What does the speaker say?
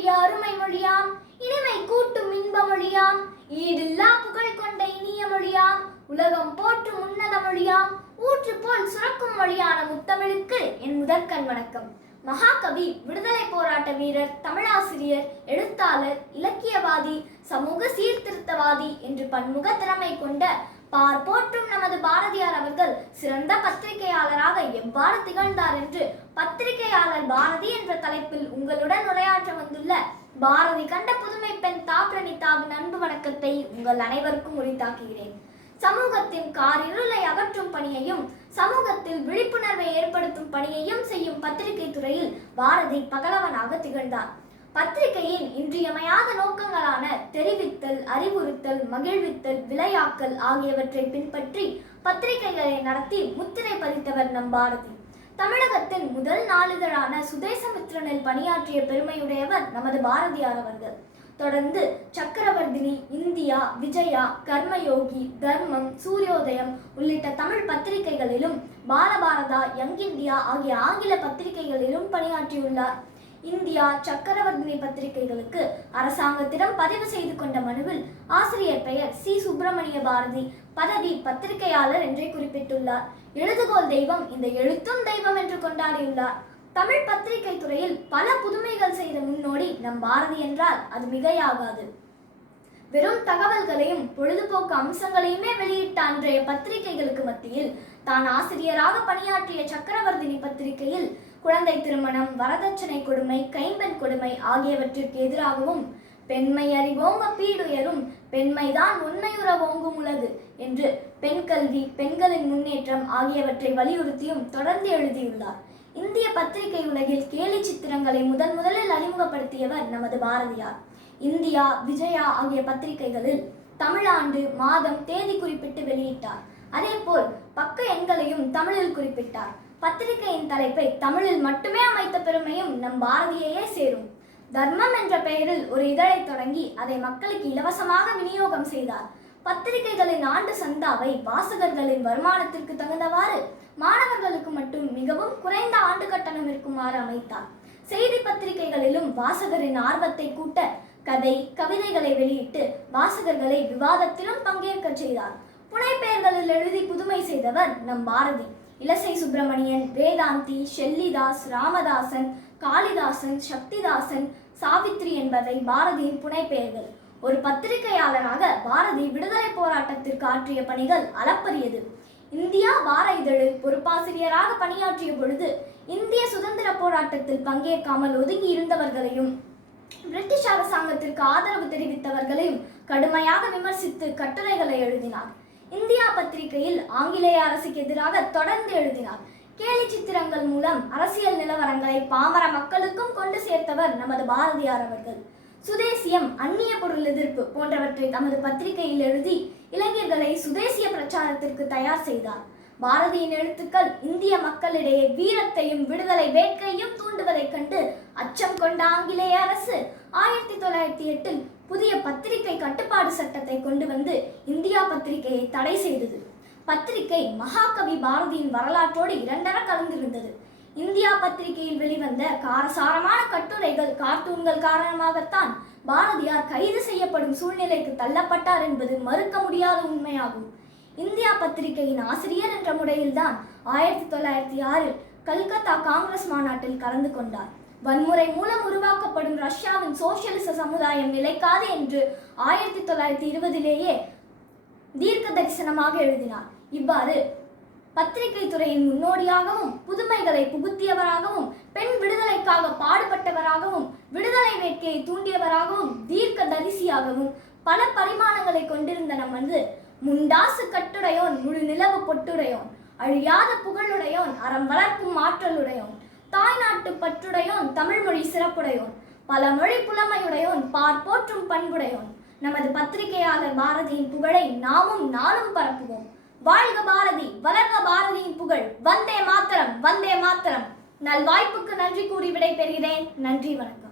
கூறிய அருமை மொழியாம் இனிமை கூட்டும் இன்ப மொழியாம் ஈடில்லா புகழ் கொண்ட இனிய மொழியாம் உலகம் போற்றும் உன்னத மொழியாம் ஊற்று போல் சுரக்கும் மொழியான முத்தமிழுக்கு என் முதற்கண் வணக்கம். மகாகவி விடுதலை போராட்ட வீரர் தமிழாசிரியர் எழுத்தாளர் இலக்கியவாதி சமூக சீர்திருத்தவாதி என்று பன்முக திறமை கொண்ட பார் போற்றும் நமது பாரதியார் அவர்கள் சிறந்த பத்திரிகையாளராக எவ்வாறு திகழ்ந்தார் என்று. பத்திரிகையாளர் பாரதி என்ற தலைப்பில் உங்களுடன் உரையாற்ற வந்துள்ள பாரதி கண்ட புதுமை பெண் தாப்ரணிதாவின் அன்பு வணக்கத்தை உங்கள் அனைவருக்கும் உரித்தாக்குகிறேன். சமூகத்தின் காரிருளை அகற்றும் பணியையும் சமூகத்தில் விழிப்புணர்வை ஏற்படுத்தும் பணியையும் செய்யும் பத்திரிகை துறையில் பாரதி பகலவனாக திகழ்ந்தார். பத்திரிகையின் இன்றியமையாத நோக்கங்களான தெரிவித்தல் அறிவுறுத்தல் மகிழ்வித்தல் விளையாக்கல் ஆகியவற்றை பின்பற்றி பத்திரிகைகளை நடத்தி முத்திரை பதித்தவர் நம் பாரதி. தமிழகத்தின் முதல் நாளிதழான சுதேசமித்ரனில் பணியாற்றிய பெருமையுடையவர் நமது பாரதியார் அவர்கள். தொடர்ந்து சக்கரவர்த்தினி இந்தியா விஜயா கர்மயோகி தர்மம் சூரியோதயம் உள்ளிட்ட தமிழ் பத்திரிகைகளிலும் பாலபாரதா யங் இந்தியா ஆகிய ஆங்கில பத்திரிகைகளிலும் பணியாற்றியுள்ளார். இந்தியா சக்கரவர்த்தினி பத்திரிகைகளுக்கு அரசாங்கத்திடம் பதிவு செய்து கொண்ட மனுவில் ஆசிரியர் பெயர் சி. சுப்பிரமணிய பாரதி பதவி பத்திரிகையாளர் என்றே குறிப்பிட்டுள்ளார். எழுதுகோல் தெய்வம் இந்த எழுத்தும் தெய்வம் என்று கொண்டாடியுள்ளார். தமிழ் பத்திரிகை துறையில் பல புதுமைகள் செய்த முன்னோடி நம் பாரதி என்றால் அது மிகையாகாது. வெறும் தகவல்களையும் பொழுதுபோக்கு அம்சங்களையுமே வெளியிட்ட அன்றைய பத்திரிகைகளுக்கு மத்தியில் தான் ஆசிரியராக பணியாற்றிய சக்கரவர்த்தினி பத்திரிகையில் குழந்தை திருமணம் வரதட்சணை கொடுமை கைம்பெண் கொடுமை ஆகியவற்றிற்கு எதிராகவும் பெண்மை அறிவோங்க பீடுயரும் பெண்மைதான் உண்மையுற ஓங்கும் உலகு என்று பெண் கல்வி பெண்களின் முன்னேற்றம் ஆகியவற்றை வலியுறுத்தியும் தொடர்ந்து எழுதியுள்ளார். இந்திய பத்திரிகை உலகில் கேலி சித்திரங்களை முதன் முதலில் அறிமுகப்படுத்தியவர் நமது பாரதியார். இந்தியா விஜயா ஆகிய பத்திரிகைகளில் தமிழாண்டு மாதம் தேதி குறிப்பிட்டு வெளியிட்டார். அதேபோல் பக்க எண்களையும் தமிழில் குறிப்பிட்டார். பத்திரிகையின் தலைப்பை தமிழில் மட்டுமே அமைத்த பெருமையும் நம் பாரதியையே சேரும். தர்மம் என்ற பெயரில் ஒரு இதழை தொடங்கி அதை மக்களுக்கு இலவசமாக விநியோகம் செய்தார். பத்திரிகைகளின் ஆண்டு சந்தாவை வாசகர்களின் வருமானத்திற்கு தகுந்தவாறு மாணவர்களுக்கு மட்டும் மிகவும் குறைந்த ஆண்டு கட்டணம் இருக்குமாறு அமைத்தார். செய்தி பத்திரிகைகளிலும் வாசகரின் ஆர்வத்தை கூட்ட கதை கவிதைகளை வெளியிட்டு வாசகர்களை விவாதத்திலும் பங்கேற்க செய்தார். புனைப்பெயர்களில் எழுதி புதுமை செய்தவர் நம் பாரதி. இலசை சுப்பிரமணியன் வேதாந்தி ஷெல்லிதாஸ் ராமதாசன் காளிதாசன் சக்திதாசன் சாவித்ரி என்பவை பாரதியின் புனைப்பெயர்கள். ஒரு பத்திரிகையாளராக பாரதி விடுதலை போராட்டத்திற்கு ஆற்றிய பணிகள் அளப்பரியது. இந்தியா வார இதழில் பொறுப்பாசிரியராக பணியாற்றிய பொழுது இந்திய சுதந்திர போராட்டத்தில் பங்கேற்காமல் ஒதுங்கி இருந்தவர்களையும் பிரிட்டிஷ் அரசாங்கத்திற்கு ஆதரவு தெரிவித்தவர்களையும் கடுமையாக விமர்சித்து கட்டுரைகளை எழுதினார். இந்தியா பத்திரிகையில் ஆங்கிலேய அரசுக்கு எதிராக தொடர்ந்து எழுதினார். கேலி சித்திரங்கள் மூலம் அரசியல் நிலவரங்களை பாமர மக்களுக்கும் கொண்டு சேர்த்தவர் நமது பாரதியார் அவர்கள். சுதேசியம் அந்நிய பொருள் எதிர்ப்பு போன்றவற்றை தமது பத்திரிகையில் எழுதி இளைஞர்களை சுதேசிய பிரச்சாரத்திற்கு தயார் செய்தார். பாரதியின் எழுத்துக்கள் இந்திய மக்களிடையே வீரத்தையும் விடுதலை வேட்கையும் தூண்டுவதைக் கண்டு அச்சம் கொண்ட ஆங்கிலேய அரசு ஆயிரத்தி தொள்ளாயிரத்தி எட்டில் புதிய பத்திரிகை கட்டுப்பாடு சட்டத்தை கொண்டு வந்து இந்தியா பத்திரிகையை தடை செய்தது. பத்திரிகை மகாகவி பாரதியின் வரலாற்றோடு இரண்டர கலந்திருந்தது. இந்தியா பத்திரிகையில் வெளிவந்த காரசாரமான கட்டுரைகள் கார்ட்டூன்கள் காரணமாகத்தான் பாரதியார் கைது செய்யப்படும் சூழ்நிலைக்கு தள்ளப்பட்டார் என்பது மறுக்க முடியாத உண்மையாகும். இந்தியா பத்திரிகையின் ஆசிரியர் என்ற முறையில்தான் ஆயிரத்தி தொள்ளாயிரத்தி ஆறில் கல்கத்தா காங்கிரஸ் மாநாட்டில் கலந்து கொண்டார். வன்முறை மூலம் உருவாக்கப்படும் ரஷ்யாவின் சோசியலிச சமுதாயம் நிலைக்காது என்று ஆயிரத்தி தொள்ளாயிரத்தி இருபதிலேயே தீர்க்க தரிசனமாக எழுதினார். இவ்வாறு பத்திரிகை துறையின் முன்னோடியாகவும் புதுமைகளை புகுத்தியவராகவும் பெண் விடுதலைக்காக பாடுபட்டவராகவும் விடுதலை வேட்கையை தூண்டியவராகவும் தீர்க்க தரிசியாகவும் பல பரிமாணங்களை கொண்டிருந்த நம் வந்து முண்டாசு கட்டுடையோன் முழு நிலவு பொட்டுடையோன் அழியாத புகழுடையோன் அறம் வளர்க்கும் ஆற்றலுடையோன் தாய் நாட்டு பற்றுடையோன் தமிழ் மொழி சிறப்புடையோன் பல மொழி புலமையுடையோன் பார் போற்றும் பண்புடையோன். நமது பத்திரிகையாளர் பாரதியின் புகழை நாமும் நாளும் பரப்புவோம். வாழ்க பாரதி வளர்க பாரதியின் புகழ். வந்தே மாத்தரம் வந்தே மாத்தரம். நல்வாய்ப்புக்கு நன்றி கூறி விடை பெறுகிறேன் நன்றி வணக்கம்.